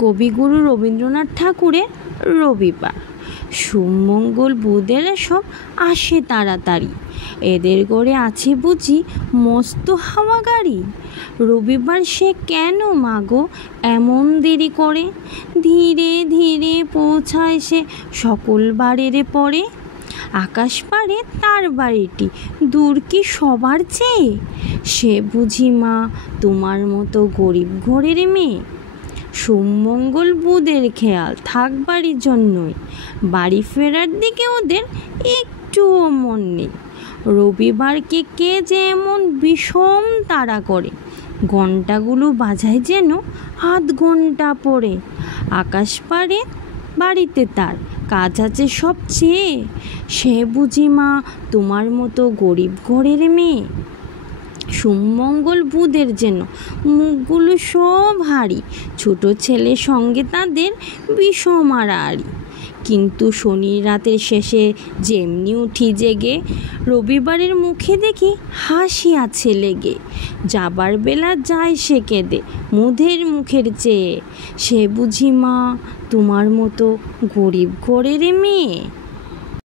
কবিগুরু রবীন্দ্রনাথ ঠাকুরের রবিবার। সোমমঙ্গল বুধের সব আসে তাড়াতাড়ি, এদের গড়ে আছে বুঝি মস্ত হাওয়া গাড়ি। রবিবার সে কেন মাগো এমন দেরি করে, ধীরে ধীরে পৌঁছায় সে সকল বারের পরে। আকাশ পারে তার বাড়িটি দূর কি সবার চেয়ে, সে বুঝি মা তোমার মতো গরিব ঘরের মেয়ে। সোমমঙ্গল বুধের খেয়াল থাক বাড়ির জন্যই, বাড়ি ফেরার দিকে ওদের একটুও মন নেই। রবিবারকে কে যে এমন বিষম তাড়া করে, ঘণ্টাগুলো বাজায় যেন আধ ঘণ্টা পরে। আকাশ পারে বাড়িতে তার কাজ আছে সবচেয়ে, সে বুঝি মা তোমার মতো গরিব ঘরের মেয়ে। সোমমঙ্গল বুধের যেন মুখগুলো সব হারি, ছোট ছেলের সঙ্গে তাদের বিষম আড়াআড়ি। কিন্তু শনির রাতের শেষে যেমনি উঠি জেগে, রবিবারের মুখে দেখি হাসি আছে লেগে। যাবার বেলা যায় সে কেঁদে মুধের মুখের চেয়ে, সে বুঝি মা তোমার মতো গরিব ঘরের মেয়ে।